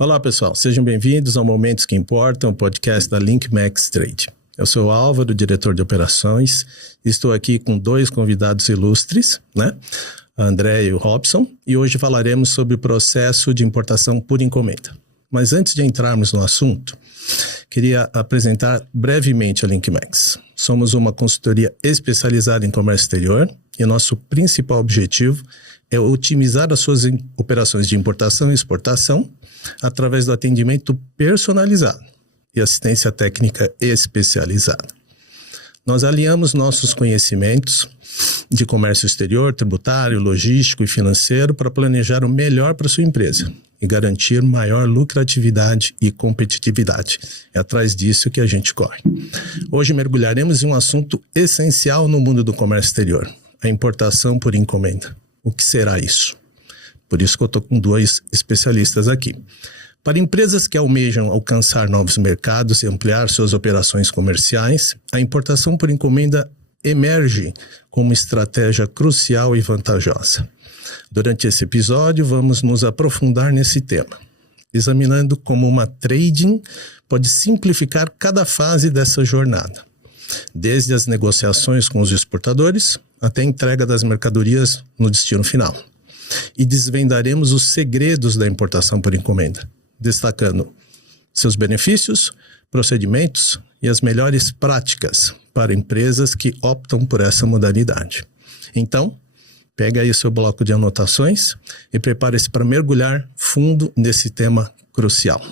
Olá pessoal, sejam bem-vindos ao Momentos que Importam, o podcast da LinkMax Trade. Eu sou o Álvaro, diretor de operações, e estou aqui com dois convidados ilustres, né? A André e o Robson, e hoje falaremos sobre o processo de importação por encomenda. Mas antes de entrarmos no assunto, queria apresentar brevemente a LinkMax. Somos uma consultoria especializada em comércio exterior e nosso principal objetivo é otimizar as suas operações de importação e exportação através do atendimento personalizado e assistência técnica especializada. Nós alinhamos nossos conhecimentos de comércio exterior, tributário, logístico e financeiro para planejar o melhor para sua empresa e garantir maior lucratividade e competitividade. É atrás disso que a gente corre. Hoje mergulharemos em um assunto essencial no mundo do comércio exterior, a importação por encomenda. O que será isso? Por isso que eu estou com dois especialistas aqui. Para empresas que almejam alcançar novos mercados e ampliar suas operações comerciais, a importação por encomenda emerge como estratégia crucial e vantajosa. Durante esse episódio, vamos nos aprofundar nesse tema, examinando como uma trading pode simplificar cada fase dessa jornada, desde as negociações com os exportadores até a entrega das mercadorias no destino final. E desvendaremos os segredos da importação por encomenda, destacando seus benefícios, procedimentos e as melhores práticas para empresas que optam por essa modalidade. Então, pega aí o seu bloco de anotações e prepare-se para mergulhar fundo nesse tema crucial.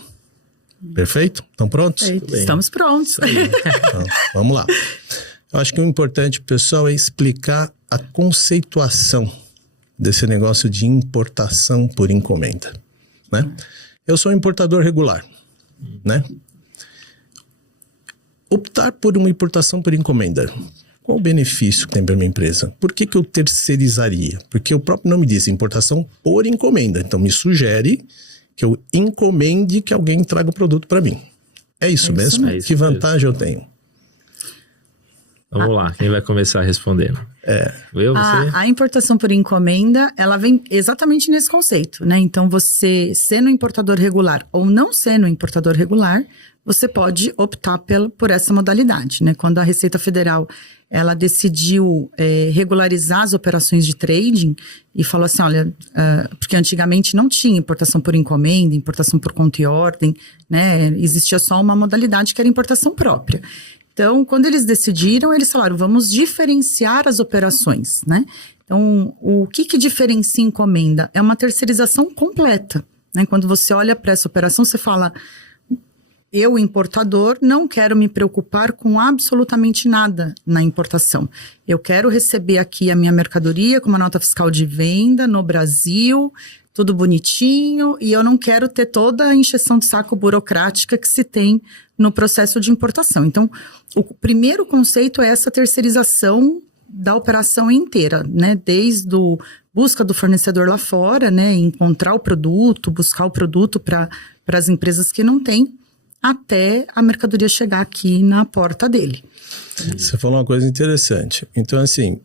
Perfeito? Estão prontos? Estamos prontos. Então, vamos lá. Eu acho que o importante, pessoal, é explicar a conceituação desse negócio de importação por encomenda, né? Eu sou um importador regular, né? Optar por uma importação por encomenda, qual o benefício que tem para minha empresa? Por que eu terceirizaria? Porque o próprio nome diz importação por encomenda, então me sugere que eu encomende que alguém traga o produto para mim. É isso mesmo? É isso que vantagem mesmo. eu tenho? Vamos lá, quem vai começar respondendo? Eu, você? A importação por encomenda, ela vem exatamente nesse conceito, né? Então, você sendo importador regular ou não sendo importador regular, você pode optar por essa modalidade, né? Quando a Receita Federal, ela decidiu regularizar as operações de trading e falou assim, olha, porque antigamente não tinha importação por encomenda, importação por conta e ordem, né? Existia só uma modalidade que era importação própria. Então, quando eles decidiram, eles falaram, vamos diferenciar as operações, né? Então, o que diferencia encomenda? É uma terceirização completa, né? Quando você olha para essa operação, você fala, eu, importador, não quero me preocupar com absolutamente nada na importação. Eu quero receber aqui a minha mercadoria com uma nota fiscal de venda no Brasil, tudo bonitinho, e eu não quero ter toda a encheção de saco burocrática que se tem no processo de importação. Então, o primeiro conceito é essa terceirização da operação inteira, né? Desde a busca do fornecedor lá fora, né? Encontrar o produto, buscar o produto para as empresas que não têm, até a mercadoria chegar aqui na porta dele. Você falou uma coisa interessante. Então, assim,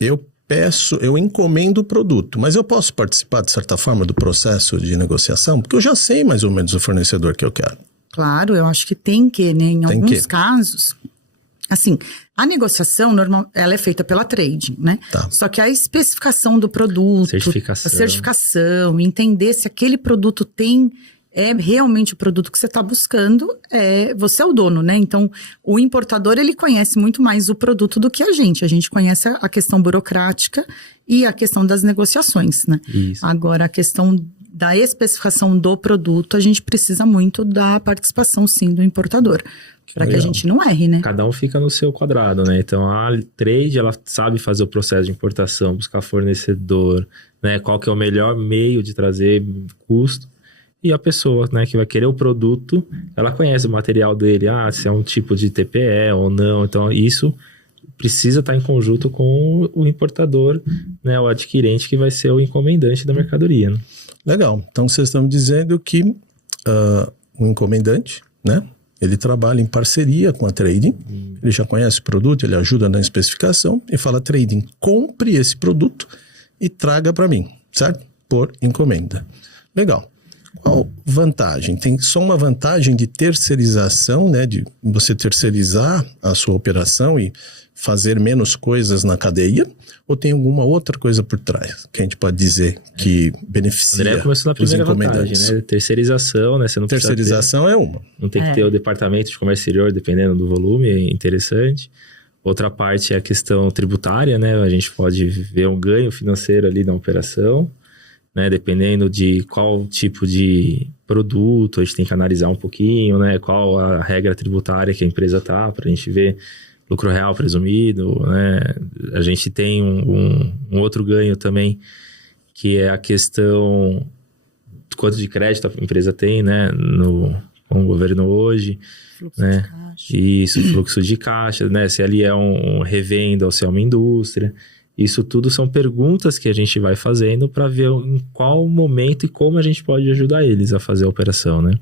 eu encomendo o produto, mas eu posso participar, de certa forma, do processo de negociação? Porque eu já sei mais ou menos o fornecedor que eu quero. Claro, eu acho que tem que, né? Em alguns casos, assim, a negociação normal, ela é feita pela trading, né? Tá. Só que a especificação do produto, a certificação, entender se aquele produto é realmente o produto que você está buscando, você é o dono, né? Então, o importador, ele conhece muito mais o produto do que a gente. A gente conhece a questão burocrática e a questão das negociações, né? Isso. Agora, a questão da especificação do produto, a gente precisa muito da participação, sim, do importador, para que a gente não erre, né? Cada um fica no seu quadrado, né? Então, a trade, ela sabe fazer o processo de importação, buscar fornecedor, né? Qual que é o melhor meio de trazer custo. E a pessoa, né, que vai querer o produto, ela conhece o material dele, se é um tipo de TPE ou não. Então, isso precisa estar em conjunto com o importador, né, o adquirente, que vai ser o encomendante da mercadoria, né? Legal. Então, vocês estão me dizendo que o encomendante, né, ele trabalha em parceria com a trading, ele já conhece o produto, ele ajuda na especificação e fala, trading, compre esse produto e traga para mim, certo? Por encomenda. Legal. qual vantagem? Tem só uma vantagem de terceirização, né? De você terceirizar a sua operação e fazer menos coisas na cadeia? Ou tem alguma outra coisa por trás que a gente pode dizer que beneficia André começou na primeira vantagem, né? Terceirização, né? Você não terceirização é uma. Não tem que ter o departamento de comércio exterior, dependendo do volume, é interessante. Outra parte é a questão tributária, né? A gente pode ver um ganho financeiro ali na operação, né? Dependendo de qual tipo de produto, a gente tem que analisar um pouquinho, né? Qual a regra tributária que a empresa tá, para a gente ver lucro real presumido, né? A gente tem um outro ganho também, que é a questão do quanto de crédito a empresa tem, né? Com o governo hoje, Fluxo né? de caixa. Isso, fluxo de caixa, né? Se ali é um revenda ou se é uma indústria. Isso tudo são perguntas que a gente vai fazendo para ver em qual momento e como a gente pode ajudar eles a fazer a operação, né?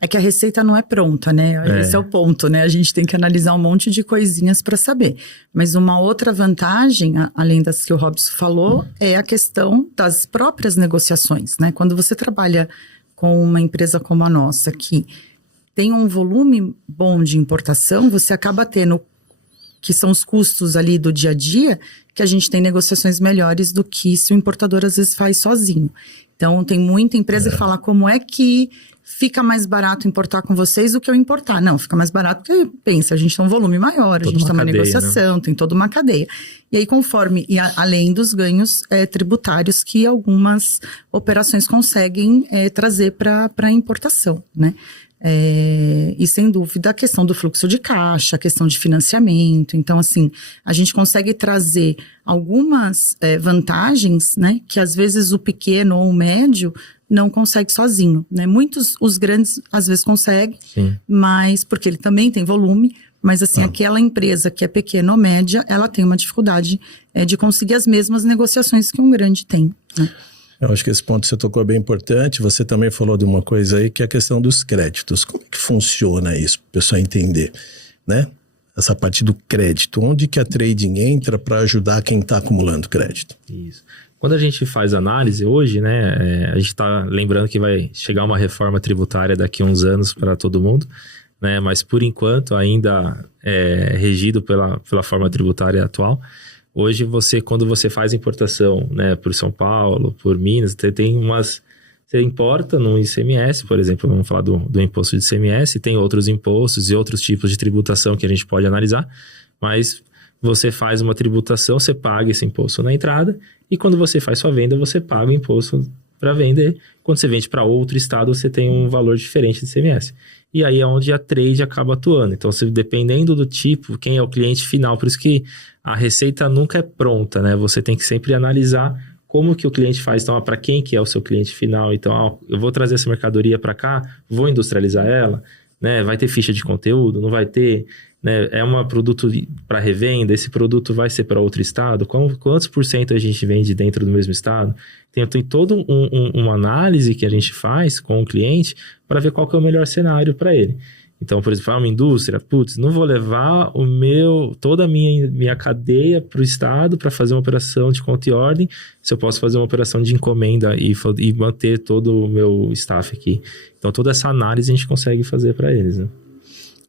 É que a receita não é pronta, né? Esse é o ponto, né? A gente tem que analisar um monte de coisinhas para saber. Mas uma outra vantagem, além das que o Robson falou, é a questão das próprias negociações, né? Quando você trabalha com uma empresa como a nossa, que tem um volume bom de importação, você acaba tendo, que são os custos ali do dia a dia, que a gente tem negociações melhores do que se o importador às vezes faz sozinho. Então, tem muita empresa que fala como é que fica mais barato importar com vocês do que eu importar. Não, fica mais barato porque, pensa, a gente tem um volume maior, a gente tem uma negociação, né? Tem toda uma cadeia. E aí, conforme, além dos ganhos tributários que algumas operações conseguem trazer para a importação, né? E sem dúvida a questão do fluxo de caixa, a questão de financiamento. Então, assim, a gente consegue trazer algumas vantagens, né, que às vezes o pequeno ou o médio não consegue sozinho, né? Muitos, os grandes às vezes conseguem, mas porque ele também tem volume, mas assim, aquela empresa que é pequena ou média, ela tem uma dificuldade de conseguir as mesmas negociações que um grande tem, né? Eu acho que esse ponto que você tocou é bem importante. Você também falou de uma coisa aí, que é a questão dos créditos. Como é que funciona isso, para o pessoal entender, né? Essa parte do crédito. Onde que a trading entra para ajudar quem está acumulando crédito? Isso. Quando a gente faz análise hoje, né? A gente está lembrando que vai chegar uma reforma tributária daqui a uns anos para todo mundo, né? Mas por enquanto ainda é regido pela forma tributária atual. Hoje, quando você faz importação, né, por São Paulo, por Minas, você importa no ICMS, por exemplo, vamos falar do imposto de ICMS, tem outros impostos e outros tipos de tributação que a gente pode analisar, mas você faz uma tributação, você paga esse imposto na entrada, e quando você faz sua venda, você paga o imposto para vender. Quando você vende para outro estado, você tem um valor diferente de ICMS. E aí é onde a trade acaba atuando. Então, dependendo do tipo, quem é o cliente final, por isso que a receita nunca é pronta, né? Você tem que sempre analisar como que o cliente faz. Então, para quem que é o seu cliente final? Então, eu vou trazer essa mercadoria para cá, vou industrializar ela, né? Vai ter ficha de conteúdo? Não vai ter? Né? É um produto para revenda? Esse produto vai ser para outro estado? Quantos % a gente vende dentro do mesmo estado? Tem toda uma análise que a gente faz com o cliente para ver qual que é o melhor cenário para ele. Então, por exemplo, uma indústria, não vou levar toda a minha cadeia para o estado para fazer uma operação de conta e ordem, se eu posso fazer uma operação de encomenda e manter todo o meu staff aqui. Então, toda essa análise a gente consegue fazer para eles, né?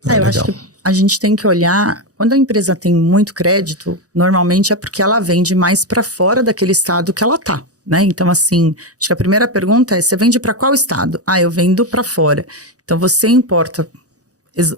Eu acho que a gente tem que olhar, quando a empresa tem muito crédito, normalmente é porque ela vende mais para fora daquele estado que ela tá, né? Então, assim, acho que a primeira pergunta é, você vende para qual estado? Eu vendo para fora. Então, você importa,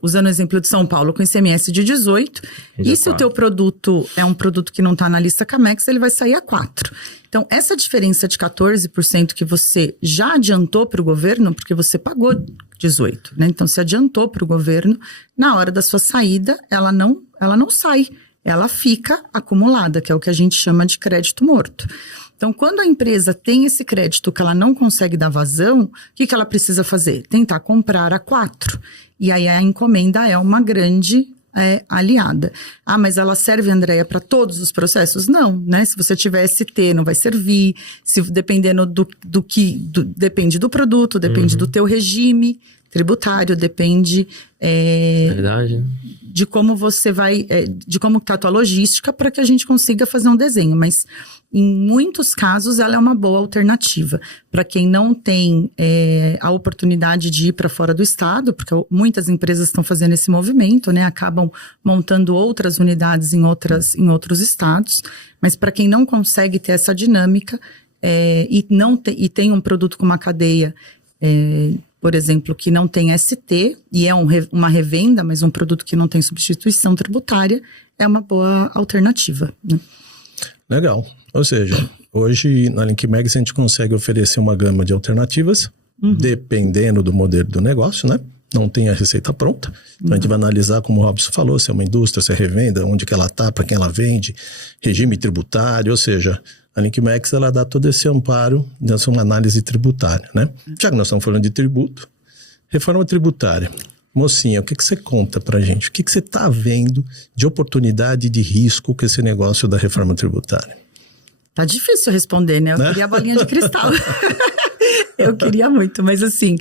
usando o exemplo de São Paulo, com ICMS de 18, e se o teu produto é um produto que não está na lista Camex, ele vai sair a 4. Então, essa diferença de 14% que você já adiantou para o governo, porque você pagou 18, né? Então, você adiantou para o governo, na hora da sua saída, ela não sai, ela fica acumulada, que é o que a gente chama de crédito morto. Então, quando a empresa tem esse crédito que ela não consegue dar vazão, o que ela precisa fazer? Tentar comprar a 4. E aí a encomenda é uma grande aliada. Mas ela serve, Andréia, para todos os processos? Não, né? Se você tiver ST, não vai servir. Dependendo depende do produto, depende do teu regime tributário, depende Verdade. de como você vai, de como está a tua logística para que a gente consiga fazer um desenho. Mas em muitos casos, ela é uma boa alternativa para quem não tem a oportunidade de ir para fora do estado, porque muitas empresas estão fazendo esse movimento, né? Acabam montando outras unidades em outros estados, mas para quem não consegue ter essa dinâmica e tem um produto com uma cadeia, por exemplo, que não tem ST e é uma revenda, mas um produto que não tem substituição tributária, é uma boa alternativa, né? Legal. Ou seja, hoje na LinkMegs a gente consegue oferecer uma gama de alternativas, dependendo do modelo do negócio, né? Não tem a receita pronta. Então a gente vai analisar, como o Robson falou, se é uma indústria, se é revenda, onde que ela está, para quem ela vende, regime tributário, ou seja, a LinkMegs ela dá todo esse amparo nessa análise tributária, né? Já que nós estamos falando de tributo, reforma tributária. Mocinha, o que você conta pra gente? O que você está vendo de oportunidade e de risco com esse negócio da reforma tributária? Tá difícil responder, né? Eu queria a bolinha de cristal. Eu queria muito, mas assim,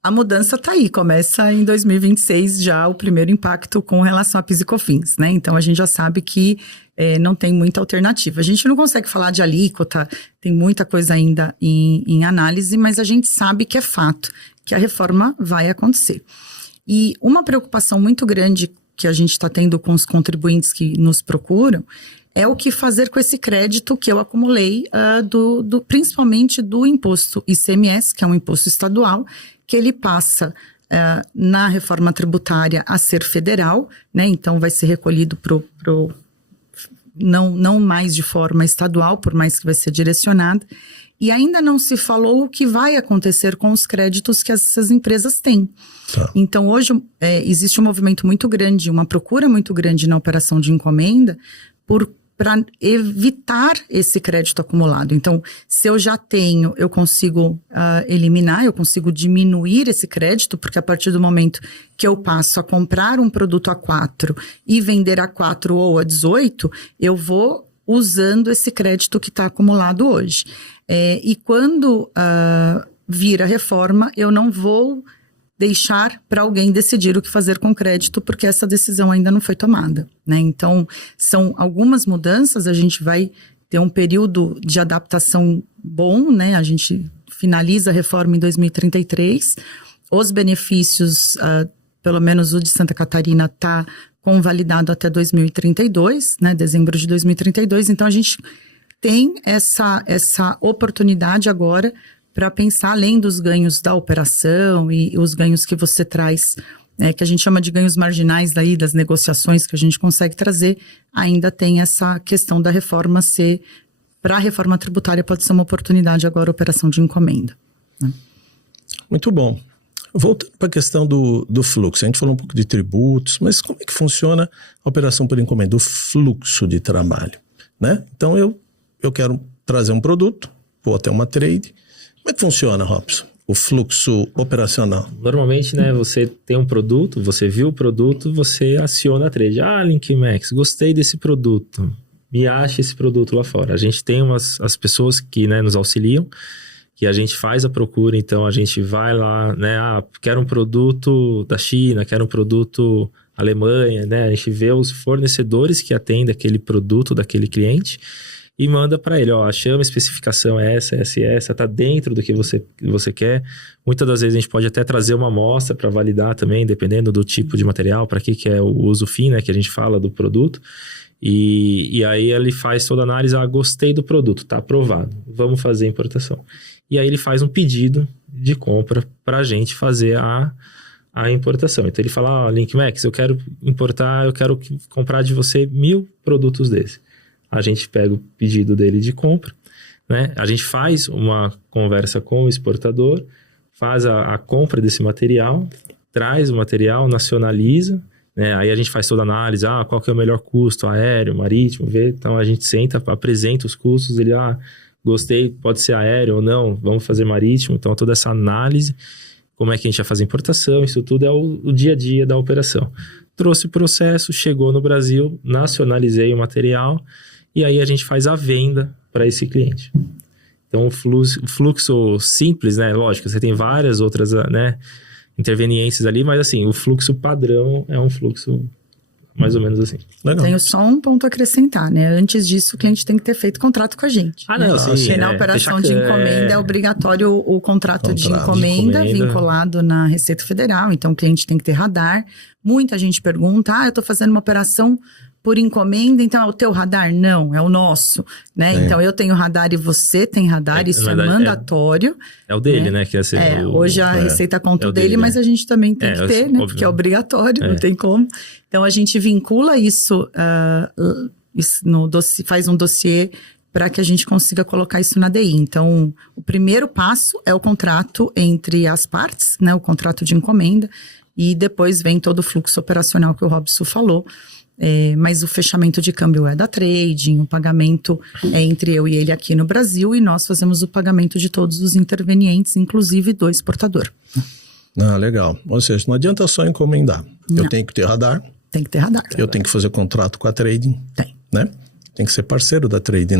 a mudança tá aí. Começa em 2026 já o primeiro impacto com relação a PIS e COFINS, né? Então a gente já sabe que não tem muita alternativa. A gente não consegue falar de alíquota, tem muita coisa ainda em análise, mas a gente sabe que é fato, que a reforma vai acontecer. E uma preocupação muito grande que a gente está tendo com os contribuintes que nos procuram é o que fazer com esse crédito que eu acumulei, principalmente do imposto ICMS, que é um imposto estadual, que ele passa na reforma tributária a ser federal, né? Então vai ser recolhido não mais de forma estadual, por mais que vai ser direcionado. E ainda não se falou o que vai acontecer com os créditos que essas empresas têm. Tá. Então, hoje existe um movimento muito grande, uma procura muito grande na operação de encomenda para evitar esse crédito acumulado. Então, se eu já tenho, eu consigo eliminar, eu consigo diminuir esse crédito, porque a partir do momento que eu passo a comprar um produto a 4 e vender a 4 ou a 18, eu vou usando esse crédito que está acumulado hoje. E quando vir a reforma, eu não vou deixar para alguém decidir o que fazer com o crédito, porque essa decisão ainda não foi tomada, né? Então, são algumas mudanças, a gente vai ter um período de adaptação bom, né? A gente finaliza a reforma em 2033, os benefícios, pelo menos o de Santa Catarina, está convalidado até 2032, né? Dezembro de 2032, então a gente tem essa oportunidade agora para pensar além dos ganhos da operação e os ganhos que você traz, que a gente chama de ganhos marginais daí, das negociações que a gente consegue trazer, ainda tem essa questão da reforma ser, para a reforma tributária pode ser uma oportunidade agora a operação de encomenda, né? Muito bom. Voltando para a questão do fluxo, a gente falou um pouco de tributos, mas como é que funciona a operação por encomenda, o fluxo de trabalho, né? Então eu quero trazer um produto, vou até uma trade. Como é que funciona, Robson, o fluxo operacional? Normalmente, né, você tem um produto, você viu o produto, você aciona a trade. LinkMegs, gostei desse produto, me acha esse produto lá fora. A gente tem as pessoas que, né, nos auxiliam, que a gente faz a procura, então a gente vai lá, né, quero um produto da China, quero um produto Alemanha, né, a gente vê os fornecedores que atendem aquele produto daquele cliente e manda para ele, achamos a especificação essa, tá dentro do que você quer. Muitas das vezes a gente pode até trazer uma amostra para validar também, dependendo do tipo de material, para que é o uso fim, né, que a gente fala do produto. E aí ele faz toda a análise, gostei do produto, tá aprovado, vamos fazer a importação. E aí ele faz um pedido de compra para a gente fazer a importação. Então ele fala, LinkMegs, eu quero importar, eu quero comprar de você 1000 produtos desses. A gente pega o pedido dele de compra, né? A gente faz uma conversa com o exportador, faz a compra desse material, traz o material, nacionaliza, né? Aí a gente faz toda a análise, qual que é o melhor custo, aéreo, marítimo, vê. Então a gente senta, apresenta os custos, ele, gostei, pode ser aéreo ou não, vamos fazer marítimo. Então toda essa análise, como é que a gente vai fazer a importação, isso tudo é o dia a dia da operação. Trouxe o processo, chegou no Brasil, nacionalizei o material, e aí a gente faz a venda para esse cliente. Então o fluxo simples, né? Lógico, você tem várias outras, né, interveniências ali, mas assim, o fluxo padrão é um fluxo Mais ou menos assim. Legal. Tenho só um ponto a acrescentar, né? Antes disso, o cliente tem que ter feito contrato com a gente. Ah, não, sim. Porque na operação de encomenda é obrigatório o contrato de encomenda vinculado na Receita Federal. Então, o cliente tem que ter radar. Muita gente pergunta, eu estou fazendo uma operação por encomenda, então é o teu radar? Não, é o nosso, né? Então, eu tenho radar e você tem radar, isso é mandatório. É o dele, né? Que é assim, hoje a Receita conta o dele, mas a gente também tem que ter, né? Óbvio. Porque é obrigatório, não tem como. Então, a gente vincula isso, faz um dossiê para que a gente consiga colocar isso na DI. Então, o primeiro passo é o contrato entre as partes, né? O contrato de encomenda, e depois vem todo o fluxo operacional que o Robson falou. Mas o fechamento de câmbio é da trading, o pagamento é entre eu e ele aqui no Brasil, e nós fazemos o pagamento de todos os intervenientes, inclusive do exportador. Legal. Ou seja, não adianta só encomendar. Eu tenho que ter radar. Tem que ter radar. Eu tenho que fazer contrato com a trading. Tem. Né? Tem que ser parceiro da trading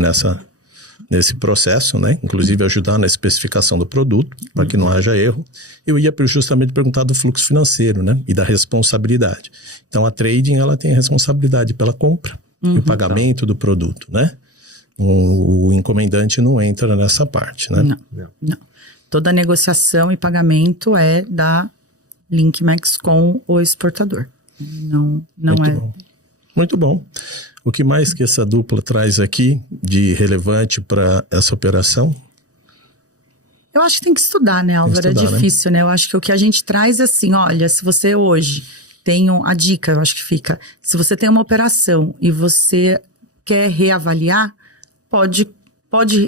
nesse processo, né? Inclusive ajudar na especificação do produto, para que não haja erro. Eu ia justamente perguntar do fluxo financeiro, né? E da responsabilidade. Então, a trading, ela tem a responsabilidade pela compra e o pagamento do produto, né? O encomendante não entra nessa parte, né? Não. Toda negociação e pagamento é da LinkMex com o exportador. Não é... Bom. Muito bom. O que mais que essa dupla traz aqui de relevante para essa operação? Eu acho que tem que estudar, né, Álvaro? É difícil, né? Eu acho que o que a gente traz é assim, olha, se você hoje tem a dica, eu acho que fica, se você tem uma operação e você quer reavaliar, pode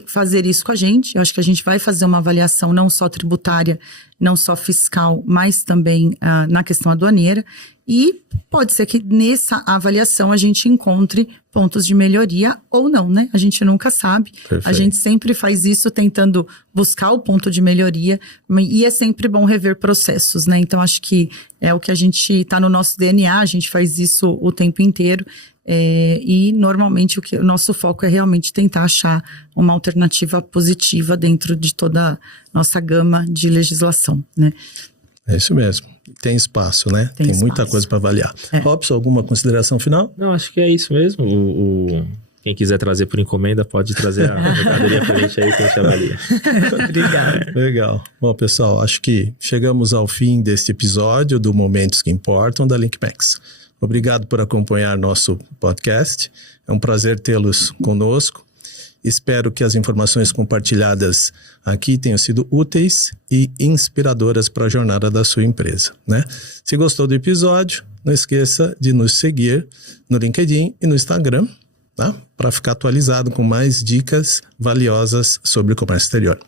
fazer isso com a gente. Eu acho que a gente vai fazer uma avaliação não só tributária, não só fiscal, mas também na questão aduaneira. E pode ser que nessa avaliação a gente encontre pontos de melhoria ou não, né? A gente nunca sabe. Perfeito. A gente sempre faz isso tentando buscar o ponto de melhoria, e é sempre bom rever processos, né? Então, acho que é o que a gente está no nosso DNA, a gente faz isso o tempo inteiro. E normalmente o nosso foco é realmente tentar achar uma alternativa positiva dentro de toda a nossa gama de legislação, né? É isso mesmo. Tem espaço, né? Tem muita coisa para avaliar. Robson, alguma consideração final? Não, acho que é isso mesmo. Quem quiser trazer por encomenda, pode trazer a mercadoria pra gente aí que a gente avalia. Obrigada. Legal. Bom, pessoal, acho que chegamos ao fim deste episódio do Momentos que Importam da LinkMex. Obrigado por acompanhar nosso podcast. É um prazer tê-los conosco. Espero que as informações compartilhadas aqui tenham sido úteis e inspiradoras para a jornada da sua empresa, né? Se gostou do episódio, não esqueça de nos seguir no LinkedIn e no Instagram, tá? Para ficar atualizado com mais dicas valiosas sobre comércio exterior.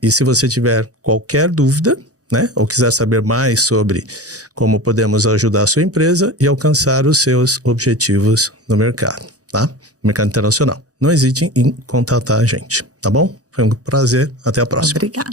E se você tiver qualquer dúvida, né, ou quiser saber mais sobre como podemos ajudar a sua empresa e alcançar os seus objetivos no mercado, tá? Mercado internacional. Não hesite em contatar a gente, tá bom? Foi um prazer. Até a próxima. Obrigada.